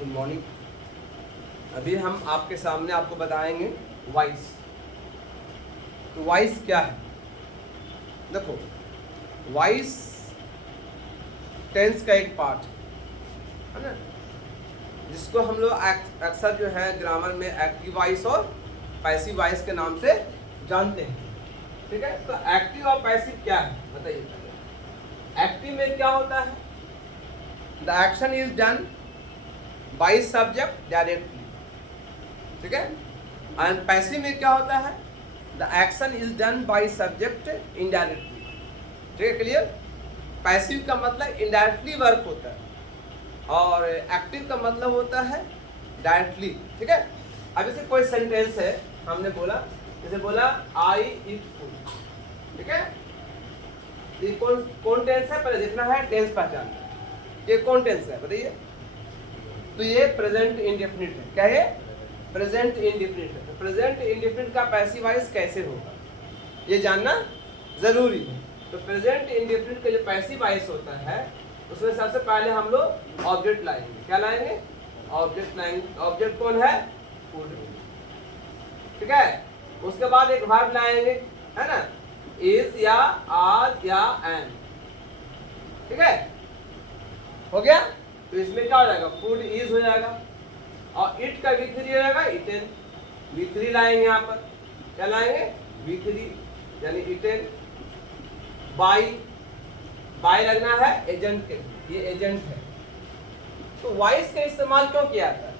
Good morning. अभी हम आपके सामने आपको बताएंगे वॉइस। तो वॉइस क्या है? देखो, वॉइस टेंस का एक पार्ट है ना, जिसको हम लोग अक्सर जो है ग्रामर में एक्टिव वॉइस और पैसिव वॉइस के नाम से जानते हैं। ठीक है, तो एक्टिव और पैसिव क्या है बताइए। एक्टिव में क्या होता है? The action is done by subject directly. ठीक है, एंड पैसिव में क्या होता है? The action is done by subject indirectly. ठीक है, क्लियर? पैसिव का मतलब इनडायरेक्टली वर्क होता है और एक्टिव का मतलब होता है डायरेक्टली। ठीक है, अब जैसे कोई सेंटेंस है, हमने बोला, जैसे बोला आई ईट फूड। ठीक है, ये कौन टेंस है? पहले देखना है, टेंस पहचान। ये कौन टेंस है बताइए? तो ये प्रेजेंट इंडेफिनिट है। क्या है? प्रेजेंट इंडेफिनिट है। तो प्रेजेंट इंडेफिनिट का पैसिव वॉइस कैसे होगा ये जानना जरूरी है। तो प्रेजेंट इंडेफिनिट का जो पैसिव वॉइस होता है उसमें सबसे पहले हम लोग ऑब्जेक्ट लाएंगे। क्या लाएंगे? ऑब्जेक्ट लाएंगे। ऑब्जेक्ट कौन है? फूड। ठीक है, उसके बाद एक वर्ब लाएंगे, है ना, इज या आर या एम। ठीक है, हो गया। तो इसमें क्या हो जाएगा? फूड इज हो जाएगा और इट का V3 हो जाएगा इटेन। V3 लाएंगे यहाँ पर। क्या लाएंगे? V3 यानी इटेन। बाय लगना है एजेंट के, ये एजेंट है। तो वॉइस का इस्तेमाल क्यों किया जाता है?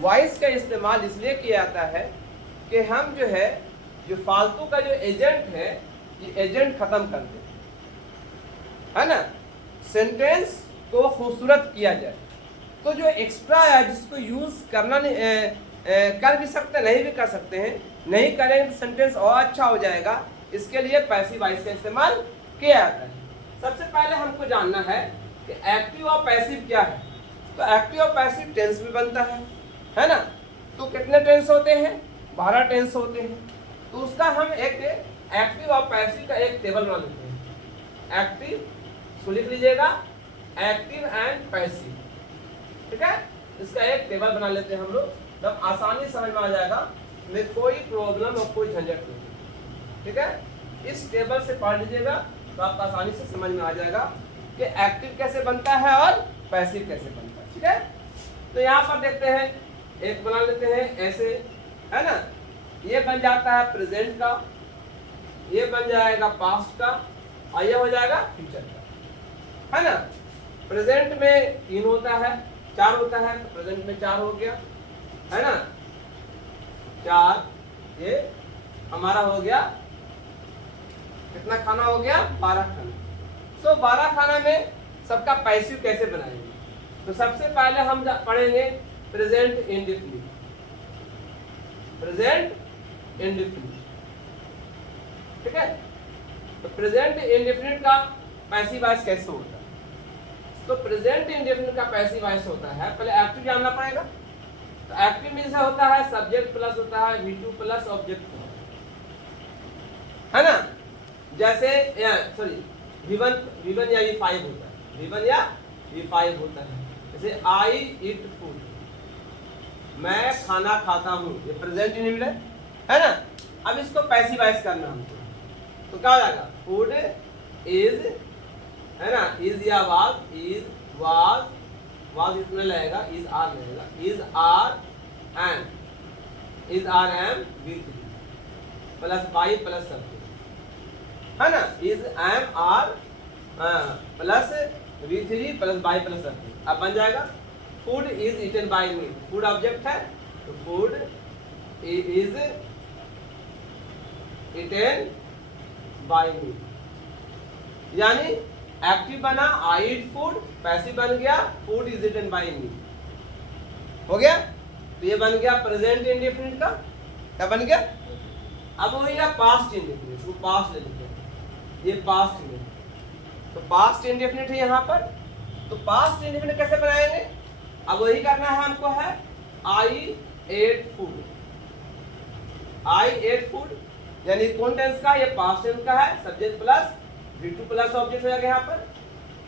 वॉइस का इस्तेमाल इसलिए किया जाता है कि हम जो है, जो फालतू का जो एजेंट है, ये एजेंट खत्म कर दे, है ना, सेंटेंस को खूबसूरत किया जाए। तो जो एक्स्ट्रा है जिसको यूज करना नहीं कर भी सकते, नहीं भी कर सकते हैं, नहीं करेंगे तो सेंटेंस और अच्छा हो जाएगा। इसके लिए पैसिव वॉइस का इस्तेमाल किया जाता है। सबसे पहले हमको जानना है कि एक्टिव और पैसिव क्या है। तो एक्टिव और पैसिव टेंस भी बनता है ना। तो कितने टेंस होते हैं? 12 टेंस होते हैं। तो उसका हम एक एक्टिव और पैसिव का एक टेबल बना लेते हैं। एक्टिव को लिख लीजिएगा, एक्टिव एंड पैसिव। ठीक है, इसका एक टेबल बना लेते हैं हम लोग, तब आसानी समझ में आ जाएगा, में कोई प्रॉब्लम और कोई झंझट नहीं। ठीक है, इस टेबल से पढ़ लीजिएगा तो आपको आसानी से समझ में आ जाएगा कि एक्टिव कैसे बनता है और पैसिव कैसे बनता है। ठीक है, तो यहाँ पर देखते हैं, एक बना लेते हैं ऐसे, है ना, ये बन जाता है प्रेजेंट का, ये बन जाएगा पास्ट का और ये हो जाएगा फ्यूचर का, है ना। प्रेजेंट में 3 होता है, 4 होता है, तो प्रेजेंट में 4 हो गया, है ना, 4। ये हमारा हो गया, कितना खाना हो गया? 12 खाना। तो 12 खाना में सबका पैसिव कैसे बनाएंगे? तो सबसे पहले हम पढ़ेंगे प्रेजेंट इंडेफिनिट। प्रेजेंट इंडेफिनिट, ठीक है। तो प्रेजेंट इंडेफिनिट का पैसिव वॉइस कैसे होता है? तो प्रेजेंट इंडेफिनिट का पैसिव वॉइस होता है, पहले एक्टिव जानना पड़ेगा। तो एक्टिव में से होता है सब्जेक्ट प्लस होता है V2 प्लस ऑब्जेक्ट, है ना। जैसे सॉरी V1 या V5 होता है, V1 या V5 होता है। जैसे आई ईट फूड, मैं खाना खाता हूँ, ये प्रेजेंट इंडेफिनिट है ना। अब इसको पैसिव वॉइस करना हमको, तो क्या हो जाएगा? फूड इज, है ना, इज या वाज इतना लगेगा, इज आर लगेगा, is are am V3 plus by plus subject, है ना, is am are plus V3 plus by plus subject. अब बन जाएगा food is eaten by me. Food object है तो food is eaten by me, यानी active बना आई ईट फूड, पैसिव बन गया food is eaten by me. हो गया। तो ये बन गया प्रेजेंट इंडेफिनिट का। क्या बन गया? अब वही है पास्ट इंडेफिनिट, वो पास्ट ले लेते हैं, ये पास्ट इंडेफिनिट। तो पास्ट इंडेफिनिट है यहाँ पर। तो पास्ट इंडेफिनिट कैसे बनाएंगे? अब वही करना है हमको, है आई एट फूड। आई एट फूड यानी कौन टेंस का? ये पास्ट टेंस का है, subject plus V2 plus object हो जाएगा यहाँ पर।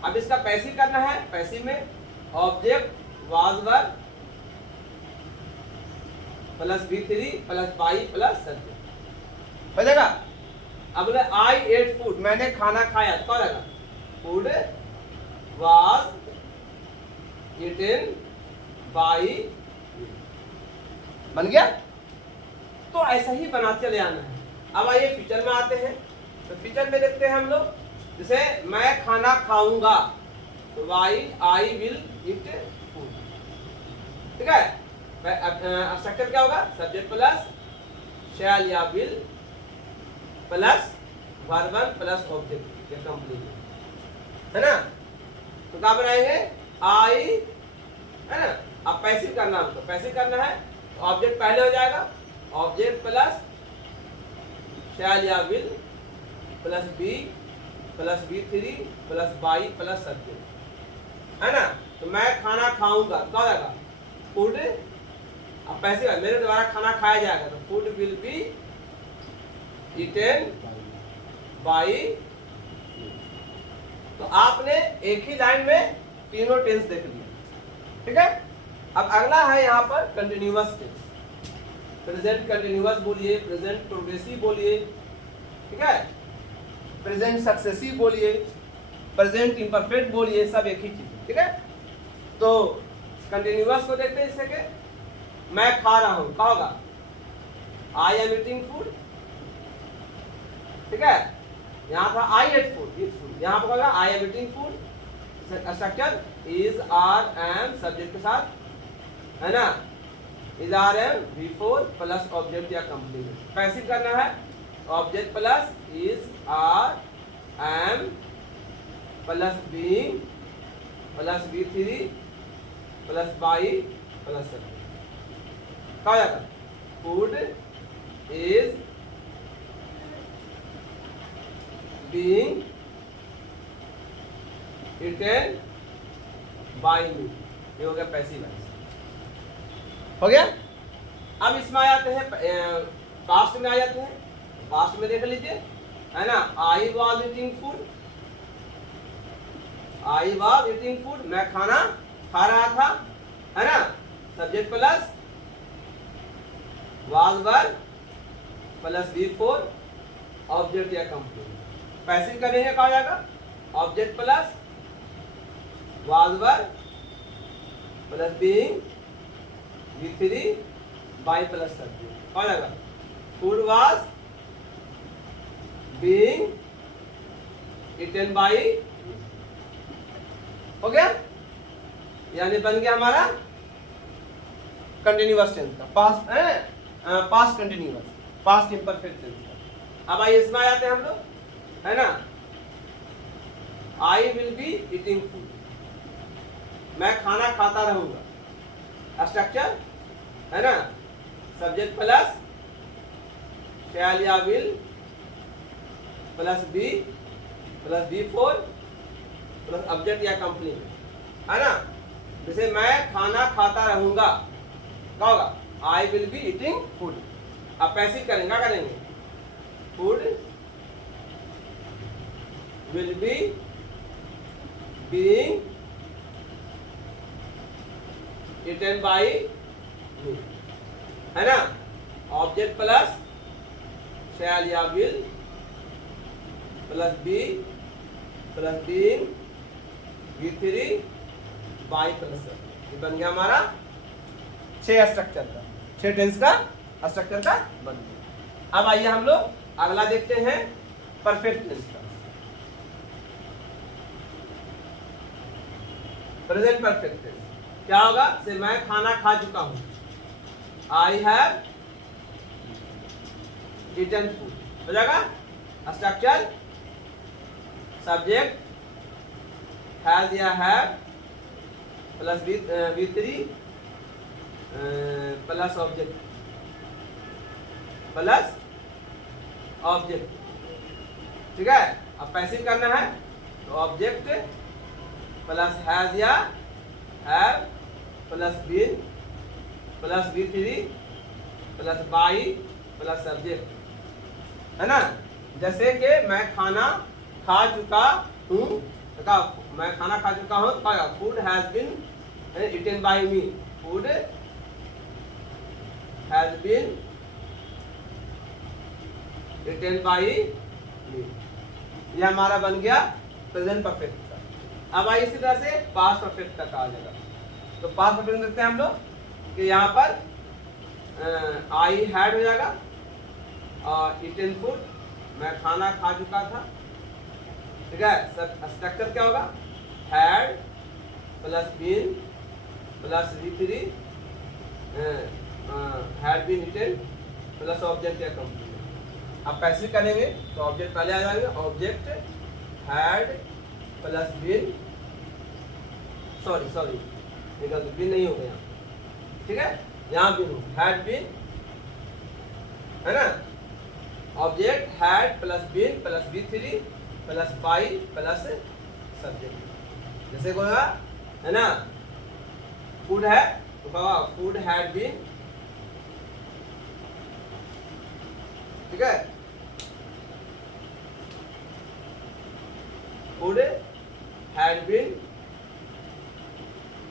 अब इसका पैसिव करना है, पैसिव में object was verb plus V3 plus by plus subject हो जाएगा। अब बोले आई एट फूड, मैंने खाना खाया, तो क्या फूड वाज ईटन बाई, बन गया। तो ऐसा ही बनाते चले आना है। अब आइए फीचर में आते हैं। तो फीचर में देखते हैं हम लोग, जैसे मैं खाना खाऊंगा तो why I will eat food, ठीक है। स्ट्रक्चर क्या होगा, सब्जेक्ट प्लस शैल या will plus verb plus object, ये कंप्लीट है ना। तो क्या बनाएंगे, आई, है ना। अब पैसिव करना हमको, पैसिव करना है तो ऑब्जेक्ट पहले हो जाएगा, ऑब्जेक्ट प्लस शैल या will plus be plus V3 plus by plus subject, है ना। तो मैं खाना खाऊंगा, क्या हो जाएगा फूड। अब पैसिव है, मेरे द्वारा खाना खाया जाएगा, तो food will be eaten by. तो आपने एक ही लाइन में तीनों टेंस देख लिया, ठीक है। अब अगला है यहाँ पर कंटिन्यूअस टेंस। प्रेजेंट कंटिन्यूअस बोलिए, प्रेजेंट प्रोग्रेसिव बोलिए, ठीक है, प्रेजेंट सक्सेसिव बोलिए, प्रेजेंट इम्परफेक्ट बोलिए, सब एक ही चीज, ठीक है। तो कंटिन्यूअस को देखते हैं, जैसे कि मैं खा रहा हूँ, क्या होगा, आई एम ईटिंग फूड, ठीक है। यहाँ था I ate food, eat food, यहाँ पर होगा I am eating food. Structure is are am subject के साथ, है ना, is are am V4 plus object या कंप्लीमेंट। पैसिव करना है, object plus is are am plus being plus V3 plus by plus subject, क्या हो जाता है, food is being eaten by me, ये हो गया पैसिव वॉइस, हो गया। अब इसमें आ जाते हैं, पास्ट में आ जाते हैं। पास्ट में देख लीजिए, है ना, I was eating food, I was eating food, मैं खाना खा रहा था, है ना, subject plus was verb plus V4 object या कंप्लीमेंट। पैसिव करेंगे, क्या हो जाएगा, object plus was verb plus being V3 by plus subject, क्या हो जाएगा, food was being eaten by, हो गया। यानी बन गया हमारा कंटिन्यूअस टेंस का past, past continuous, past imperfect tense का। अब आइए इसमें आ जाते हैं हम लोग, है ना, आई विल बी ईटिंग फूड, मैं खाना खाता रहूंगा। स्ट्रक्चर, है ना, सब्जेक्ट प्लस शैल या will plus be plus V4 plus object या कंप्लीमेंट, है ना। जैसे मैं खाना खाता रहूंगा, क्या होगा, I will be eating food. अब पैसिव करेंगे, क्या करेंगे, food will be being eaten by me, है ना, ऑब्जेक्ट प्लस शैल या will plus be plus being V3 by plus, ये बन गया हमारा 6 स्ट्रक्चर का, 6 टेंस का स्ट्रक्चर का बन गया। अब आइए हम लोग अगला देखते हैं, परफेक्ट टेंस का, प्रेजेंट परफेक्ट टेंस। क्या होगा, से मैं खाना खा चुका हूं, आई हैव ईटन फूड, हो जाएगा। स्ट्रक्चर सब्जेक्ट हैज या have plus V3 plus object plus object, ठीक है। अब पैसिव करना है, तो ऑब्जेक्ट प्लस हैज या have plus been plus V3 plus by plus subject, है ना। जैसे कि मैं खाना खा चुका हूँ, मैं खाना खा चुका हूँ, food has been eaten by me, food has been written by me. ये हमारा बन गया प्रेजेंट परफेक्ट का। अब आइए इसी तरह से पास्ट परफेक्ट तक आ जाएगा। तो पास्ट परफेक्ट देखते हैं हम लोग कि यहाँ पर आई हैड हो जाएगा और ईटन फूड, मैं खाना खा चुका था, ठीक है। सब स्ट्रक्चर क्या होगा, had plus been plus V3 had been eaten plus object या कंप्लीमेंट। अब पैसिव करेंगे तो ऑब्जेक्ट पहले आ जाएंगे, object had plus been, sorry been नहीं हो गया, ठीक है, यहाँ बीन हो, हैड बीन है ना, object had plus been plus V3 plus by plus subject. जैसे होगा है ना, फूड है तो फूड हैड बीन, ठीक है, food had been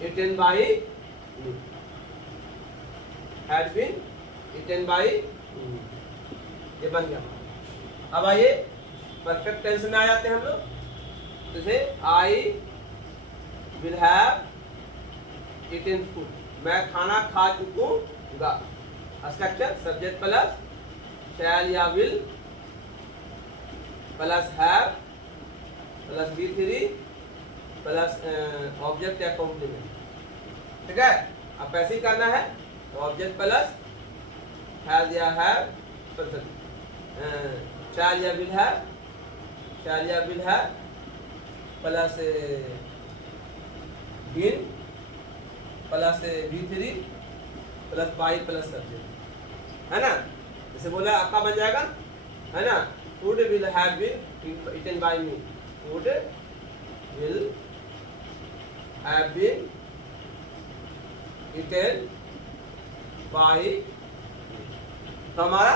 eaten by me, had been eaten by me, ये बन गया। अब आइए परफेक्ट टेंस में आ जाते हैं हम लोग। जैसे I will have eaten food, मैं खाना खा चुकूंगा। स्ट्रक्चर सब्जेक्ट प्लस शैल या will plus have plus V3 plus object या कॉम्प्लीमेंट, ठीक है। अब पैसिव करना है तो ऑब्जेक्ट प्लस हैज या हैव शैल या will have plus been plus V3 plus by plus subject, है ना। जैसे बोला आपका बन जाएगा, है ना, food will have been eaten by me, food will have been eaten by. तो हमारा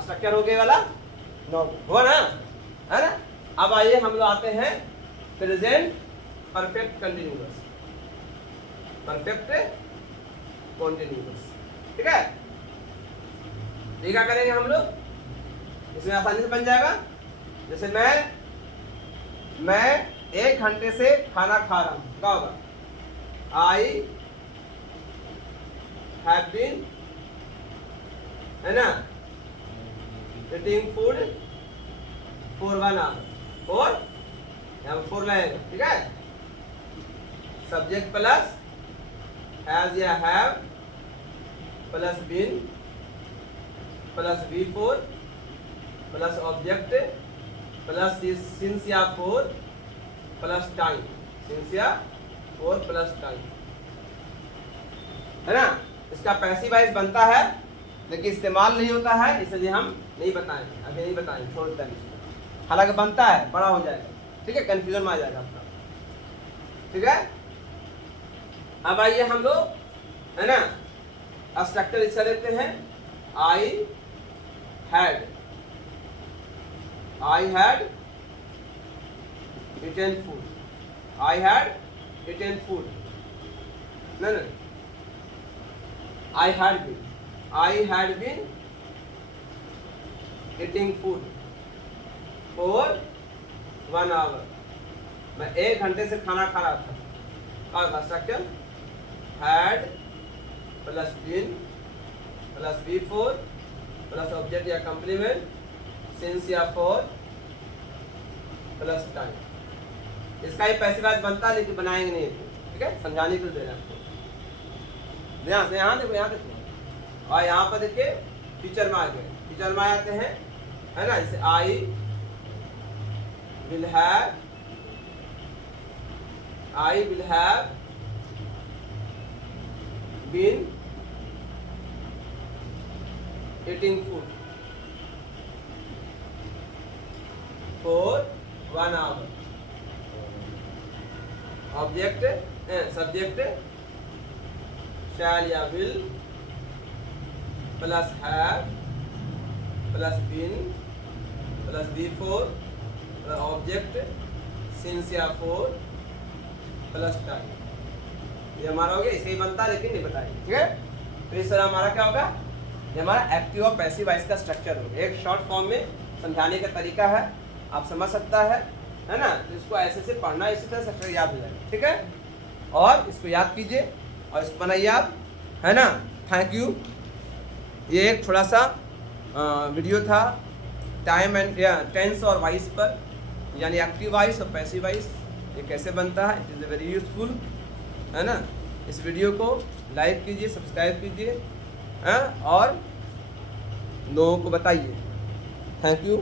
स्ट्रक्चर हो गया वाला 9 हुआ ना, है ना। अब आइए हम लोग आते हैं present perfect continuous, perfect continuous, ठीक है। ये क्या करेंगे हम लोग, इसमें आसानी से बन जाएगा। जैसे मैं 1 घंटे से खाना खा रहा हूँ, क्या होगा, आई हैव बीन, है ना, ईटिंग फूड फॉर 1 आवर, यहाँ 4 लगेगा, ठीक है। सब्जेक्ट प्लस हैज या have plus been plus V4 plus object plus since या 4 प्लस टाइम, सिंस या 4 प्लस टाइम, है ना। इसका पैसिव वॉइस बनता है लेकिन इस्तेमाल नहीं होता है, इसलिए हम नहीं बताएंगे, अभी नहीं बताएंगे, छोड़ देते हैं। हालांकि बनता है, बड़ा हो जाएगा, ठीक है, कंफ्यूजन में आ जाएगा आपका, ठीक है। अब आइए हम लोग, है ना, स्ट्रक्चर इसका लेते हैं। I had eaten food, I had eaten food, no, I had been eating food for 1 hour, मैं 1 घंटे से खाना खा रहा था। का structure had plus been plus V4 plus object या कंप्लीमेंट सिंस या 4 प्लस टाइम। इसका ही पैसिव वॉइस बनता है लेकिन बनाएंगे नहीं, ठीक है, समझाने के लिए दे रहे हैं आपको। ध्यान से यहाँ देखो, यहाँ देखो, और यहाँ पर देखिए फीचर में आ गए, फीचर में आते हैं, है ना। जैसे I will have been eating food for 1 hour, object subject shall या will plus have plus been plus V4 plus object since या 4 प्लस टाइम। ये हमारा हो गया, इसे ही बनता है लेकिन नहीं बताएंगे, ठीक है। तो इस तरह हमारा क्या होगा, ये हमारा एक्टिव और पैसिव वॉइस का स्ट्रक्चर हो गया। एक शॉर्ट फॉर्म में समझाने का तरीका है, आप समझ सकता है ना। तो इसको ऐसे से पढ़ना, इसी तरह स्ट्रक्चर याद हो जाएगा, ठीक है। और इसको याद कीजिए और इसको बनाइए आप, है ना। Thank you. ये एक थोड़ा सा वीडियो था टाइम एंड टेंस और वॉइस पर, यानी एक्टिव वॉइस और पैसिव वॉइस ये कैसे बनता है। इट इज़ वेरी यूजफुल, है ना। इस वीडियो को लाइक कीजिए, सब्सक्राइब कीजिए, और लोगों को बताइए। Thank you.